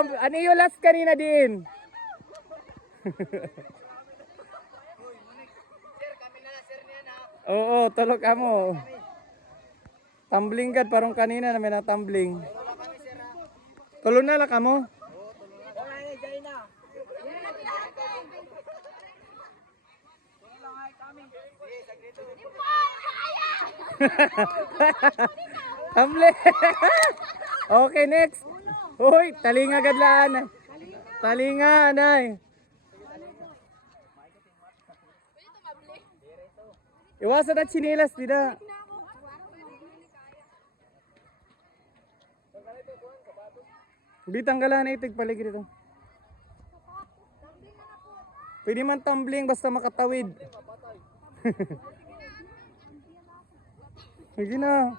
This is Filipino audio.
Ano yung last kanina din? Oo, tulog ka mo. Tumbling gad parang kanina na may natumbling. Tulog na lang ka mo? Tumbling. Okay, next. Uy, talinga gadlaan. Talinga, anay. Iwasan na chinilas, tidak. Bitang galaan na itig paligid ito. Pwede man tumbling basta makatawid. Sige na.